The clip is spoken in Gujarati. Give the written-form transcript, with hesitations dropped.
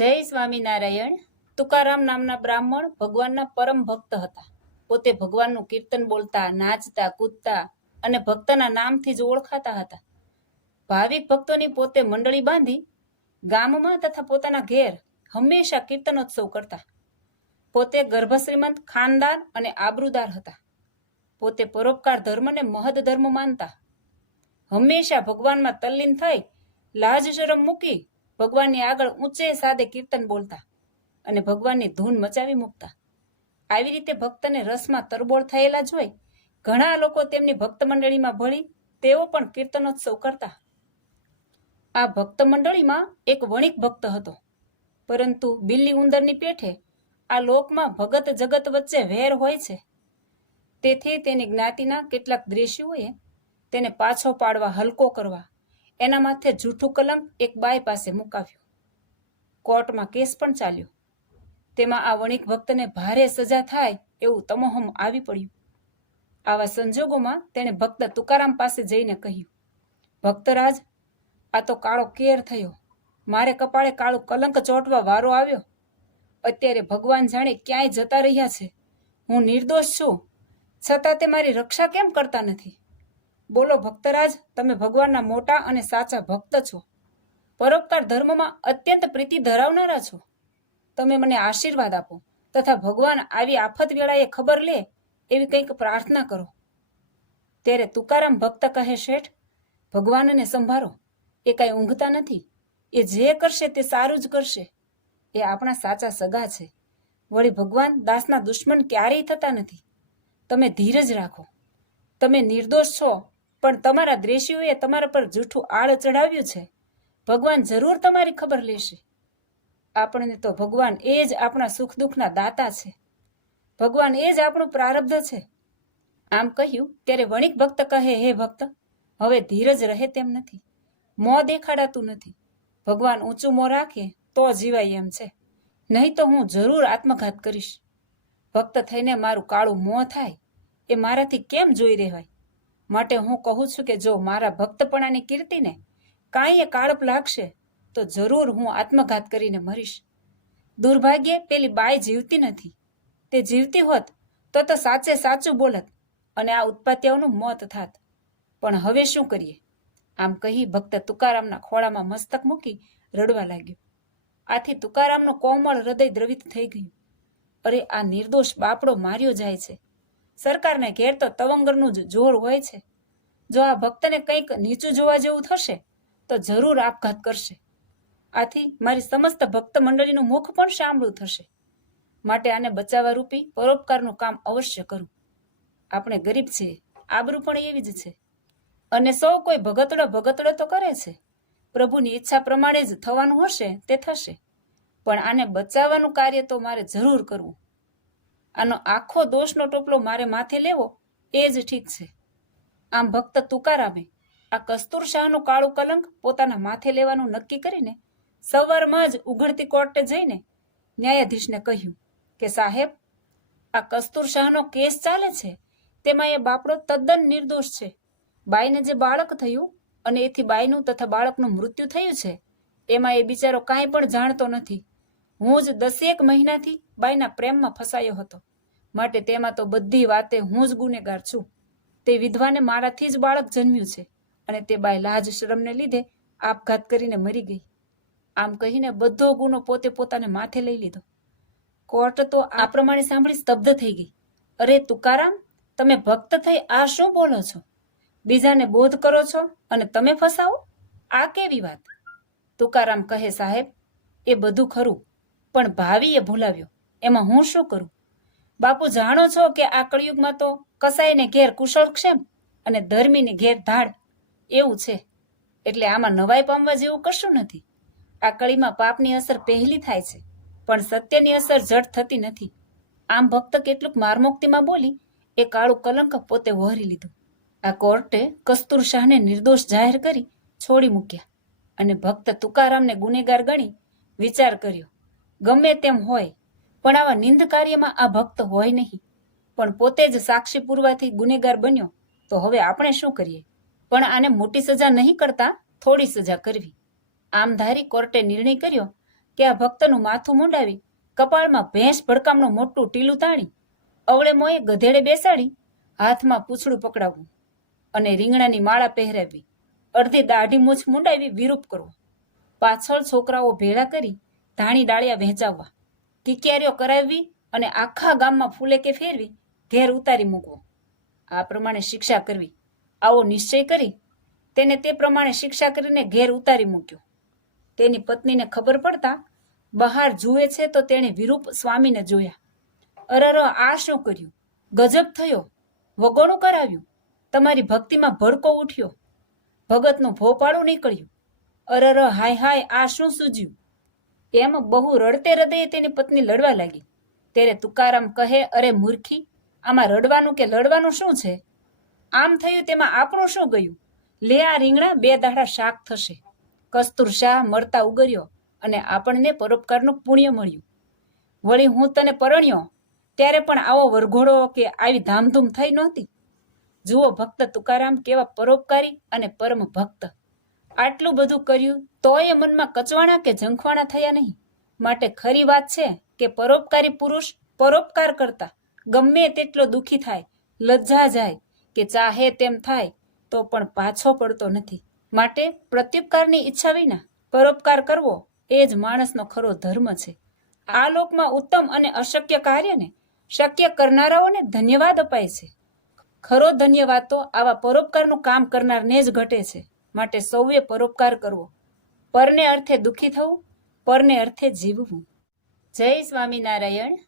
જય સ્વામિનારાયણ। તુકારામ નામના બ્રાહ્મણ ભગવાનના પરમ ભક્ત હતા। પોતે ભગવાનનું કીર્તન બોલતા, નાચતા, કૂદતા અને ભક્તના નામથી જ ઓળખાતા હતા। ભાવિક ભક્તોની પોતે મંડળી બાંધી ગામમાં તથા પોતાના ઘેર હંમેશા કીર્તનોત્સવ કરતા। પોતે ગર્ભશ્રીમંત, ખાનદાન અને આબરૂદાર હતા। પોતે પરોપકાર ધર્મને મહદ ધર્મ માનતા। હંમેશા ભગવાનમાં તલ્લીન થઈ લાજ શરમ મૂકી ભગવાનની આગળ ઊંચે સાદે કીર્તન બોલતા અને ભગવાનની ધૂન મચાવી મૂકતા। આવી રીતે ભક્તને રસમાં તરબોળ થયેલા જોઈ ઘણા લોકો તેમની ભક્ત મંડળીમાં ભળી તેઓ પણ કીર્તનોત્સવ કરતા। આ ભક્ત મંડળીમાં એક વણિક ભક્ત હતો, પરંતુ બિલ્લી ઉંદરની પેઠે આ લોકમાં ભગત જગત વચ્ચે વેર હોય છે, તેથી તેની જ્ઞાતિના કેટલાક દ્વેષીઓએ તેને પાછો પાડવા, હલકો કરવા એના માથે જૂઠું કલંક એક બાઈ પાસે મુકાવ્યું। કોર્ટમાં કેસ પણ ચાલ્યો। તેમાં આ વણિક ભક્તને ભારે સજા થાય એવું તમોહમ આવી પડ્યું। આવા સંજોગોમાં તેણે ભક્ત તુકારામ પાસે જઈને કહ્યું, ભક્તરાજ, આ તો કાળો કેર થયો, મારે કપાળે કાળું કલંક ચોંટવા વારો આવ્યો। અત્યારે ભગવાન જાણે ક્યાંય જતા રહ્યા છે। હું નિર્દોષ છું, છતાં તે મારી રક્ષા કેમ કરતા નથી? બોલો ભક્તરાજ, તમે ભગવાનના મોટા અને સાચા ભક્ત છો, પરોપકાર ધર્મમાં અત્યંત પ્રીતિ ધરાવનારા છો। તમે મને આશીર્વાદ આપો તથા ભગવાન આવી આફત વેળાએ ખબર લે એવી કંઈક પ્રાર્થના કરો। ત્યારે તુકારામ ભક્ત કહે, શેઠ, ભગવાનને સંભાળો, એ કાંઈ ઊંઘતા નથી, એ જે કરશે તે સારું જ કરશે। એ આપણા સાચા સગા છે, વળી ભગવાન દાસના દુશ્મન ક્યારેય થતા નથી। તમે ધીરજ રાખો, તમે નિર્દોષ છો, પણ તમારા દ્વેષીઓએ તમારા પર જૂઠું આડ ચડાવ્યું છે। ભગવાન જરૂર તમારી ખબર લેશે। આપણને તો ભગવાન એ જ આપણા સુખ દુઃખના દાતા છે, ભગવાન એ જ આપણું પ્રારબ્ધ છે। આમ કહ્યું ત્યારે વણિક ભક્ત કહે, હે ભક્ત, હવે ધીરજ રહે તેમ નથી, મોં દેખાડાતું નથી। ભગવાન ઊંચું મોં રાખે તો જીવાય એમ છે, નહીં તો હું જરૂર આત્મઘાત કરીશ। ભક્ત થઈને મારું કાળું મોં થાય એ મારાથી કેમ જોઈ રહેવાય? માટે હું કહું છું કે જો મારા ભક્તપણાની કીર્તિને કાંઈ કાળપ લાગશે તો જરૂર હું આત્મઘાત કરીને મરીશ। દુર્ભાગ્યે પેલી બાઈ જીવતી નથી, તે જીવતી હોત તો સાચે સાચું બોલત અને આ ઉત્પાત્યાઓનું મોત થાત, પણ હવે શું કરીએ? આમ કહી ભક્ત તુકારામના ખોળામાં મસ્તક મૂકી રડવા લાગ્યો। આથી તુકારામનું કોમળ હૃદય દ્રવિત થઈ ગયું। અરે, આ નિર્દોષ બાપડો માર્યો જાય છે, સરકારને ઘેર તો તવંગરનું જ જોર હોય છે। જો આ ભક્તને કંઈક નીચું જોવા જેવું થશે તો જરૂર આપઘાત કરશે। આથી મારી સમસ્ત ભક્ત મંડળીનું મુખ પણ શામળું થશે, માટે આને બચાવવા રૂપી પરોપકારનું કામ અવશ્ય કરું। આપણે ગરીબ છીએ, આબરૂ પણ એવી જ છે, અને સૌ કોઈ ભગતડો તો કરે છે। પ્રભુની ઈચ્છા પ્રમાણે જ થવાનું હશે તે થશે, પણ આને બચાવવાનું કાર્ય તો મારે જરૂર કરવું। આનો આખો દોષનો ટોપલો મારે માથે લેવો એ જ ઠીક છે। આમ ભક્ત તુકારામે આ કસ્તુર શાહનું કાળું કલંક પોતાના માથે લેવાનું નક્કી કરીને સવારમાં જ ઉઘડતી કોર્ટે જઈને ન્યાયાધીશને કહ્યું કે સાહેબ, આ કસ્તુર શાહનો કેસ ચાલે છે, તેમાં એ બાપડો તદ્દન નિર્દોષ છે। બાઈને જે બાળક થયું અને એથી બાઈનું તથા બાળકનું મૃત્યુ થયું છે, એમાં એ બિચારો કાંઈ પણ જાણતો નથી। હું જ 10 મહિનાથી બાઈના પ્રેમમાં ફસાયો હતો, માટે તેમાં તો બધી વાતે હું જ ગુનેગાર છું। તે વિધવાને મારાથી જ બાળક જન્મ્યું છે અને તે બાઈ લાજ શરમને લીધે આપઘાત કરીને મરી ગઈ। આમ કહીને બધો ગુનો પોતે પોતાને માથે લઈ લીધો। કોર્ટ તો આ પ્રમાણે સાંભળી સ્તબ્ધ થઈ ગઈ। અરે તુકારામ, તમે ભક્ત થઈ આ શું બોલો છો? બીજાને બોધ કરો છો અને તમે ફસાવો? આ કેવી વાત? તુકારામ કહે, સાહેબ, એ બધું ખરું, પણ ભાવીએ ભૂલાવ્યો, એમાં હું શું કરું? બાપુ, જાણો છો કે આ કળિયુગમાં તો કસાઈને ઘેર કુશળક્ષેમ અને ધર્મીને ઘેર ધાડ એવું છે, એટલે આમાં નવાઈ પામવા જેવું કશું નથી। આ કળીમાં પાપની અસર પહેલી થાય છે, પણ સત્યની અસર જડ થતી નથી। આમ ભક્ત કેટલુંક મારમોક્તિમાં બોલી એ કાળું કલંક પોતે વહોરી લીધું। આ કોર્ટે કસ્તુર શાહને નિર્દોષ જાહેર કરી છોડી મૂક્યા અને ભક્ત તુકારામને ગુનેગાર ગણી વિચાર કર્યો, ગમે તેમ હોય પણ આવા નિંદ કાર્યમાં આ ભક્ત હોય નહીં, પણ પોતે જ સાક્ષી પુરવાથી ગુનેગાર બન્યો તો હવે આપણે શું કરીએ? પણ આને મોટી સજા નહીં કરતા થોડી સજા કરવી। આમ ધારી કોર્ટે નિર્ણય કર્યો કે આ ભક્તનું માથું મુંડાવી કપાળમાં ભેંસ ભડકામનું મોટું ટીલું તાણી અવળે મોએ ગધેડે બેસાડી હાથમાં પૂંછડું પકડાવવું અને રીંગણાની માળા પહેરાવી અડધી દાઢી મૂછ મુંડાવી વિરૂપ કરવો, પાછળ છોકરાઓ ભેળા કરી ધાણી ડાળિયા વહેંચાવવા, કિકિયારીઓ કરાવવી અને આખા ગામમાં ફૂલેકે ફેરવી ઘેર ઉતારી મૂકવો. આ પ્રમાણે શિક્ષા કરવી આવો નિશ્ચય કરી તેને તે પ્રમાણે શિક્ષા કરીને ઘેર ઉતારી મૂક્યો. તેની પત્નીને ખબર પડતા બહાર જુએ છે તો તેણે વિરૂપ સ્વામીને જોયા. અરર, આ શું કર્યું? ગજબ થયો, વગોણું કરાવ્યું, તમારી ભક્તિમાં ભડકો ઉઠ્યો, ભગતનું ભોપાળું નીકળ્યું. અરર, હાય હાય, આ શું સૂજ્યું? એમ બહુ રડતે હૃદયે તેની પત્ની લડવા લાગી. ત્યારે તુકારામ કહે, અરે મૂર્ખી, આમાં રડવાનું કે લડવાનું શું છે? આમ થયું તેમાં આપણું શું ગયું? લે આ રીંગણા 2 દાડા શાક થશે. કસ્તુર શાહ મરતા ઉગર્યો અને આપણને પરોપકારનું પુણ્ય મળ્યું. વળી હું તને પરણ્યો ત્યારે પણ આવો વરઘોડો કે આવી ધામધૂમ થઈ નહોતી. જુઓ ભક્ત તુકારામ કેવા પરોપકારી અને પરમ ભક્ત. આટલું બધું કર્યું તોય મનમાં કચવાણા કે ઝંખવાણા થયા નહીં. માટે ખરી વાત છે કે પરોપકારી પુરુષ પરોપકાર કરતા ગમે તેટલો દુઃખી થાય, લજ્જા જાય કે ચાહે તેમ થાય તો પણ પાછો પડતો નથી. માટે પ્રત્યુપકારની ઈચ્છા વિના પરોપકાર કરવો એ જ માણસનો ખરો ધર્મ છે. આ લોકમાં ઉત્તમ અને અશક્ય કાર્યને શક્ય કરનારાઓને ધન્યવાદ અપાય છે. ખરો ધન્યવાદ તો આવા પરોપકારનું કામ કરનારને જ ઘટે છે. માટે સૌએ પરોપકાર કરવો, પરને અર્થે દુઃખી થવું, પરને અર્થે જીવવું. જય સ્વામિનારાયણ.